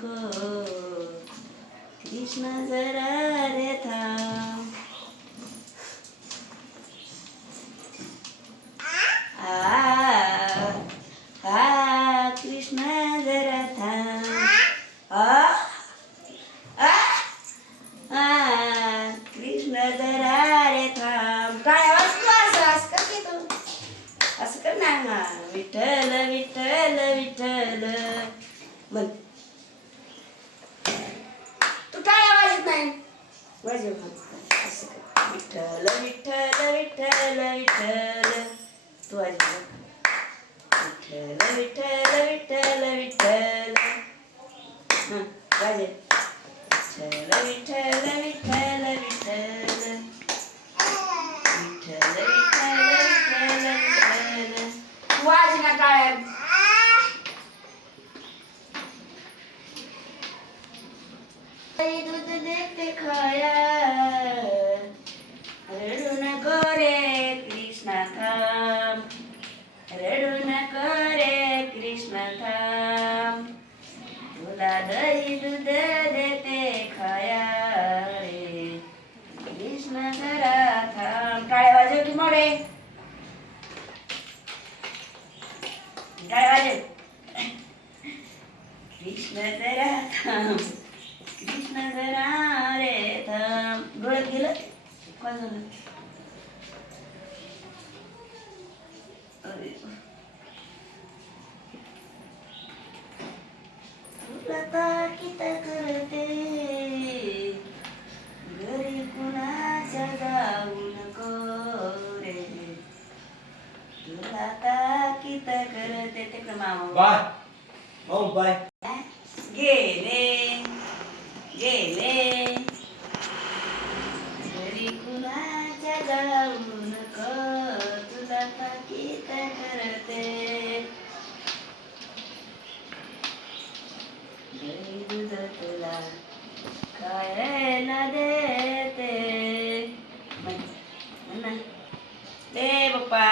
नको कृष्ण जरा रे थांब. कृष्ण जरा थांब. कृष्ण जरा रे थांब. काय वाजतो असं करते तू? असं कर ना. विठ्ठल विठ्ठल विठ्ठल म्हण. तू काय आवाज येत नाही वाजव. असं कर. विठ्ठल विठ्ठल विठ्ठल विठ्ठल. तू वाजव. विठ्ठल विठ्ठल विठ्ठल विठ्ठल. वाजव. विठ्ठल विठ्ठल विठ्ठल विठ्ठल. विठ्ठल विठ्ठल विठ्ठल विठ्ठल. वाज ना टाळ्या. दूध देते खाया रडू नको रे कृष्णा थांब. रडू नको रे कृष्णा थांब. तुला दही दूध देते खाया रे कृष्ण जरा थांब. टाळ्या वाजव की मोरे. टाळ्या वाजव. कृष्ण जरा थांब. कृष्ण जरा रे थांब. डोळ्यात गेलं काय झालं? तुला ताकीद करते घरी कुणाच्या जाऊ नको रे. तुला ताकीद करते. ते मामा बाय हो बाय. गेले गेले घरी कुणाच्या जाऊ नको. तुला ताकीद करते. दही दूध तुला खायला देते. म्हणा दे बाप्पा.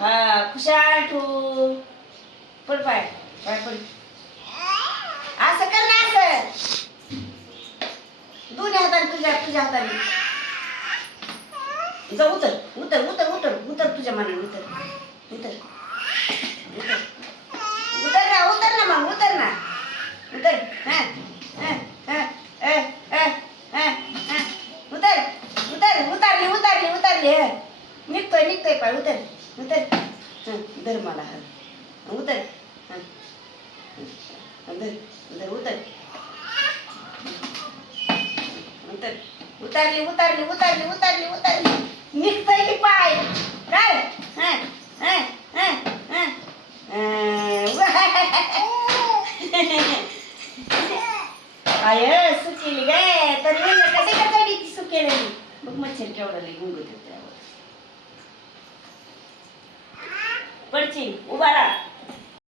हा खुशाल ठू. पड पाय पाय पड. असं कर ना. असं दोन्ही हाताने तुझ्या हाताने. जा उतर उतर उतर उतर उतर. तुझ्या मनाने उतर उतर उतर. उतर ना. उतर ना मग. उतर ना. उतर. उतर उतर. उतरली उतरली उतरली. निघतोय निघतोय पाय. उतर उतर. धर मला. उतर. उतर उतर उतर. उतर. उतरली उतरली उतरली उतरली उतरली. निघतोय की पाय. काय काय सुकेली गे. तर कशी कचडी ती सुकेलेली. बघ मच्छर केवढा लई गुंगत त्यावर. पडची उभा राहा.